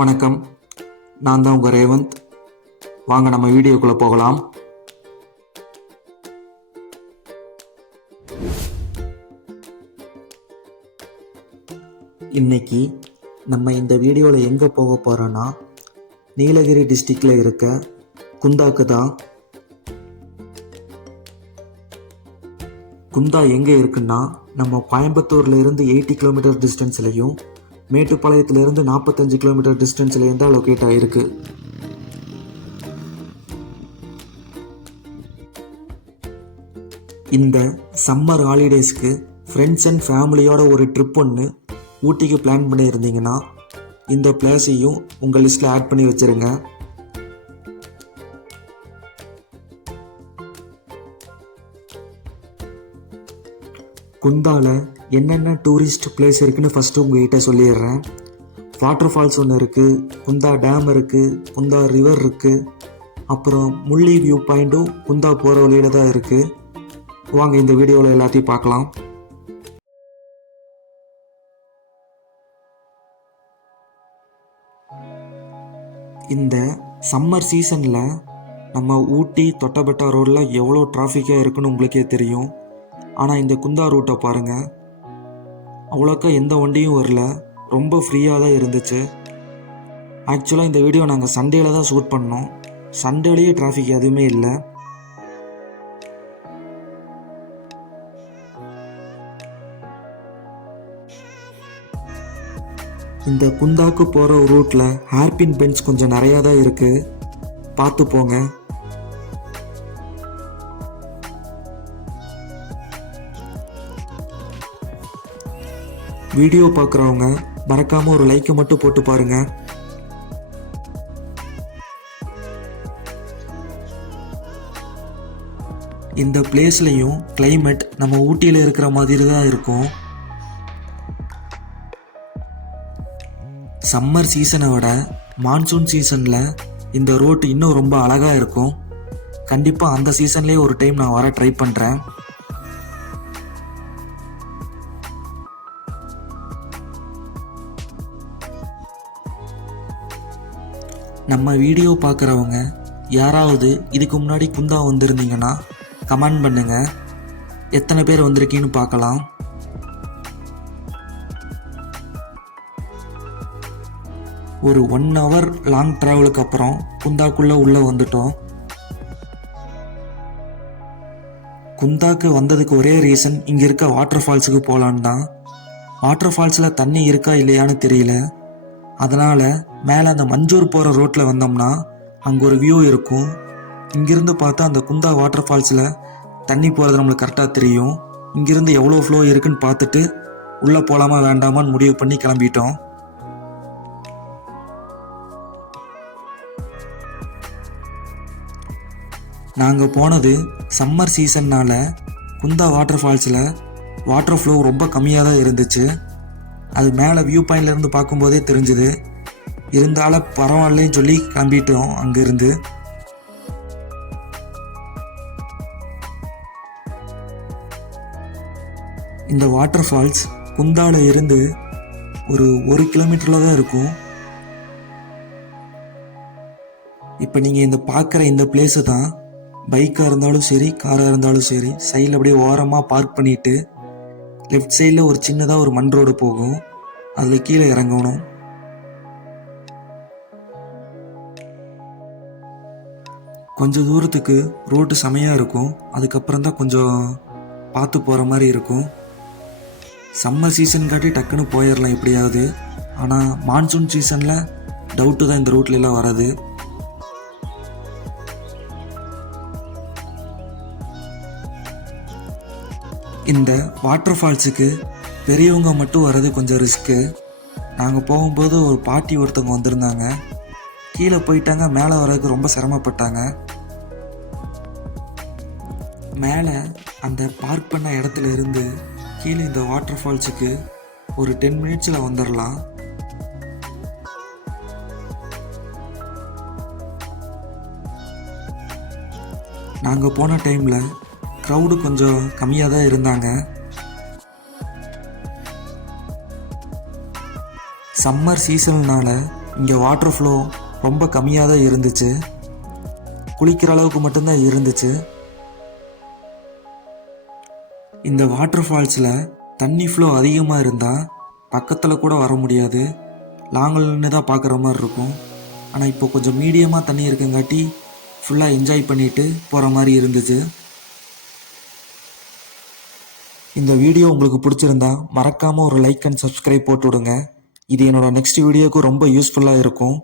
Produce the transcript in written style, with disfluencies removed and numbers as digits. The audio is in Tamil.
வணக்கம், நான் தான் உங்கள் ரேவந்த். வாங்க நம்ம வீடியோக்குள்ளே போகலாம். இன்னைக்கு நம்ம இந்த வீடியோவில் எங்கே போக போகிறோன்னா, நீலகிரி டிஸ்ட்ரிக்டில் இருக்க குந்தாக்கு தான். குந்தா எங்கே இருக்குன்னா, நம்ம கோயம்புத்தூரில் இருந்து 80 கிலோமீட்டர் டிஸ்டன்ஸ்லையும் மேட்டுப்பாளையத்திலிருந்து 45 கிலோமீட்டர் டிஸ்டன்ஸ்லேயும் தான் லொக்கேட் ஆகிருக்கு. இந்த சம்மர் ஹாலிடேஸ்க்கு ஃப்ரெண்ட்ஸ் அண்ட் ஃபேமிலியோட ஒரு ட்ரிப் ஒன்று ஊட்டிக்கு பிளான் பண்ணியிருந்தீங்கன்னா இந்த பிளேஸையும் உங்கள் லிஸ்ட்டில் ஆட் பண்ணி வச்சுருங்க. குந்தாவில் என்னென்ன டூரிஸ்ட் பிளேஸ் இருக்குன்னு ஃபஸ்ட்டு உங்கள்கிட்ட சொல்லிடுறேன். வாட்டர் ஃபால்ஸ் ஒன்று இருக்குது, குந்தா டேம் இருக்குது, குந்தா ரிவர் இருக்குது, அப்புறம் முள்ளி வியூ பாயிண்ட்டும் குந்தா போகிற வழியில் தான் இருக்குது. வாங்க இந்த வீடியோவில் எல்லாத்தையும் பார்க்கலாம். இந்த சம்மர் சீசனில் நம்ம ஊட்டி தொட்டபெட்டா ரோடில் எவ்வளோ டிராஃபிக்காக இருக்குன்னு உங்களுக்கே தெரியும். ஆனால் இந்த குந்தா ரூட்டை பாருங்கள், அவ்வளோக்கா எந்த வண்டியும் வரல, ரொம்ப ஃப்ரீயாக தான் இருந்துச்சு. ஆக்சுவலாக இந்த வீடியோ நாங்கள் சண்டேல தான் ஷூட் பண்ணோம். சண்டேலேயே டிராஃபிக் எதுவுமே இல்லை. இந்த குந்தாக்கு போகிற ரூட்டில் ஹேர்பின் பென்ஸ் கொஞ்சம் நிறையா தான் இருக்குது, பார்த்து போங்க. வீடியோ பார்க்குறவங்க மறக்காமல் ஒரு லைக்கை மட்டும் போட்டு பாருங்கள். இந்த பிளேஸ்லையும் கிளைமேட் நம்ம ஊட்டியில் இருக்கிற மாதிரி தான் இருக்கும். சம்மர் சீசனை விட மான்சூன் சீசனில் இந்த ரோட் இன்னும் ரொம்ப அழகாக இருக்கும். கண்டிப்பாக அந்த சீசன்லேயே ஒரு டைம் நான் வர ட்ரை பண்ணுறேன். நம்ம வீடியோ பார்க்குறவங்க யாராவது இதுக்கு முன்னாடி குந்தா வந்திருந்தீங்கன்னா கமெண்ட் பண்ணுங்கள், எத்தனை பேர் வந்திருக்கீன்னு பார்க்கலாம். ஒரு 1 hour லாங் ட்ராவலுக்கு அப்புறம் குந்தாக்குள்ளே உள்ளே வந்துட்டோம். குந்தாக்கு வந்ததுக்கு ஒரே ரீசன் இங்கே இருக்க வாட்டர் ஃபால்ஸுக்கு போகலான்னு தான். வாட்டர் ஃபால்ஸில் தண்ணி இருக்கா இல்லையான்னு தெரியல, அதனால் மேலே அந்த மஞ்சூர் போகிற ரோட்டில் வந்தோம்னா அங்கே ஒரு வியூ இருக்கும். இங்கிருந்து பார்த்தா அந்த குந்தா வாட்டர் ஃபால்ஸில் தண்ணி போகிறது நம்மளுக்கு கரெக்டாக தெரியும். இங்கிருந்து எவ்வளோ ஃப்ளோ இருக்குன்னு பார்த்துட்டு உள்ளே போகலாமா வேண்டாமான்னு முடிவு பண்ணி கிளம்பிட்டோம். நாங்கள் போனது சம்மர் சீசன்னால் குந்தா வாட்டர் ஃபால்ஸில் வாட்டர் ஃப்ளோ ரொம்ப கம்மியாக தான் இருந்துச்சு. அது மேலே வியூ பாயிண்ட்லேருந்து பார்க்கும்போதே தெரிஞ்சுது. இருந்தாலும் பரவாயில்லன்னு சொல்லி கிளம்பிட்டோம் அங்கேருந்து. இந்த வாட்டர் ஃபால்ஸ் குந்தாவில் இருந்து ஒரு 1 கிலோமீட்டரில் தான் இருக்கும். இப்போ நீங்கள் இந்த பார்க்குற இந்த பிளேஸு தான் பைக்காக இருந்தாலும் சரி, காராக இருந்தாலும் சரி, சைடில் அப்படியே ஓரமாக பார்க் பண்ணிவிட்டு லெஃப்ட் சைடில் ஒரு சின்னதாக ஒரு மண் ரோடு போகும், அதில் கீழே இறங்கணும். கொஞ்சம் தூரத்துக்கு ரோட்டு செமையாக இருக்கும், அதுக்கப்புறம் தான் கொஞ்சம் பார்த்து போகிற மாதிரி இருக்கும். சம்மர் சீசன் காட்டி டக்குன்னு போயிடலாம் எப்படியாவது. ஆனால் மான்சூன் சீசனில் டவுட்டு தான் இந்த ரூட்லலாம் வராது. இந்த வாட்டர் ஃபால்ஸுக்கு பெரியவங்க மட்டும் வர்றது கொஞ்சம் ரிஸ்க்கு. நாங்கள் போகும்போது ஒரு பாட்டி ஒருத்தவங்க வந்திருந்தாங்க, கீழே போயிட்டாங்க, மேலே வர்றதுக்கு ரொம்ப சிரமப்பட்டாங்க. மேலே அந்த பார்க் பண்ண இடத்துல இருந்து கீழே இந்த வாட்டர் ஃபால்ஸுக்கு ஒரு 10 மினிட்ஸில் வந்துடலாம். நாங்கள் போன டைமில் க்ரௌடு கொஞ்சம் கம்மியாக தான் இருந்தாங்க. சம்மர் சீசன்னால் இங்கே வாட்டர் ஃப்ளோ ரொம்ப கம்மியாக தான் இருந்துச்சு, குளிக்கிற அளவுக்கு மட்டும்தான் இருந்துச்சு. இந்த வாட்டர் ஃபால்ஸில் தண்ணி ஃப்ளோ அதிகமாக இருந்தால் பக்கத்தில் கூட வர முடியாது, லாங்கில் நின்று தான் பார்க்குற மாதிரி இருக்கும். ஆனால் இப்போ கொஞ்சம் மீடியமாக தண்ணி இருக்குங்காட்டி ஃபுல்லாக என்ஜாய் பண்ணிட்டு போகிற மாதிரி இருந்துச்சு. இந்த வீடியோ உங்களுக்கு பிடிச்சிருந்தா மறக்காமல் ஒரு லைக் அண்ட் சப்ஸ்கிரைப் போட்டு விடுங்க. இது என்னோட நெக்ஸ்ட் வீடியோவுக்கு ரொம்ப யூஸ்ஃபுல்லாக இருக்கும்.